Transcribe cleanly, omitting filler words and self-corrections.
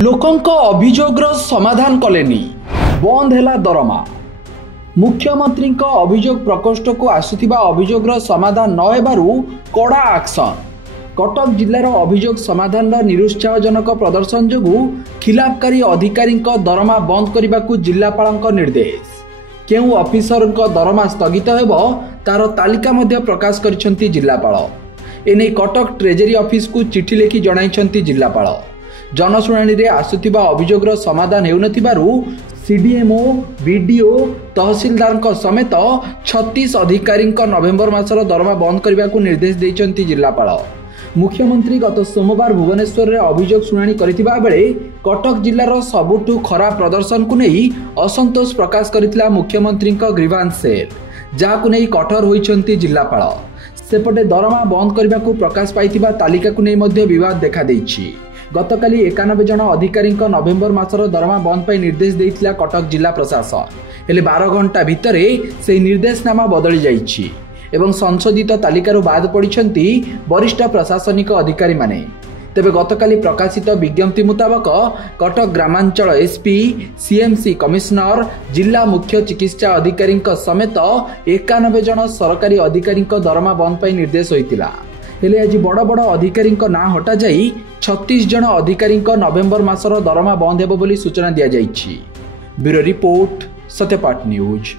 लोकंक अभियोगर समाधान कलेनी बंद है दरमा। मुख्यमंत्री अभियोग प्रकोष्ठ को आसुथिबा अभियोगर समाधान न हेबारु कड़ा एक्शन। कटक जिल्लार अभियोग समाधान निरुत्साहजनक प्रदर्शन जोगु खिलाफकारी अधिकारी दरमा बंद करने को जिलापाल निर्देश। केउ ऑफिसर दरमा स्थगित हेबो तार तालिका मध्य प्रकाश करिसेंती जिलापाल। एने कटक ट्रेजरी ऑफिस को चिठी लिखि जणाइछंती जिलापाल। जनशुणाणी रे आसुथिबा अभियोगर समाधान हेउनथिबारु सीडीएमओ बीडीओ तहसीलदार समेत 36 अधिकारी नवेम्बर मासर दरमा बंद करने को निर्देश देइछंती जिलापाल। मुख्यमंत्री गत सोमवार भुवनेश्वर में अभियोग शुणाणी करथिबा बेले कटक जिल्लार सबुठु खराब प्रदर्शन को नहीं असंतोष प्रकाश करथिला मुख्यमंत्री ग्रीवांस सेल, जाहाकु नहीं कठोर होइछंती जिल्लापाल। सेपटे दरमा बंद करने को प्रकाश पाइथिबा तालिका को नहीं मध्य विवाद देखा देइछि। गतकाली 91 जन अधिकारी नवेम्बर मासर दरमा बंद पाई निर्देश देइथिला कटक जिला प्रशासन। हेले 12 घंटा भितरे से निर्देशनामा बदली जाइछि एवं संशोधित तालिकारु बाद पड़िछंती वरिष्ठ प्रशासनिक अधिकारी माने। तेबे गतकाली प्रकाशित विज्ञप्ति मुताबक कटक ग्रामांचल एसपी सीएमसी कमिश्नर जिला मुख्य चिकित्सा अधिकारी समेत 91 जन सरकारी अधिकारी दरमा बंद पाई निर्देश होइतिला। हेले आज बड़ बड़ अधिकारी ना हटा जाई 36 जन अधिकारी नवेम्बर मासर दरमा बंद हेबो बोली सूचना दिया जाइछि। Bureau report Satyapath news.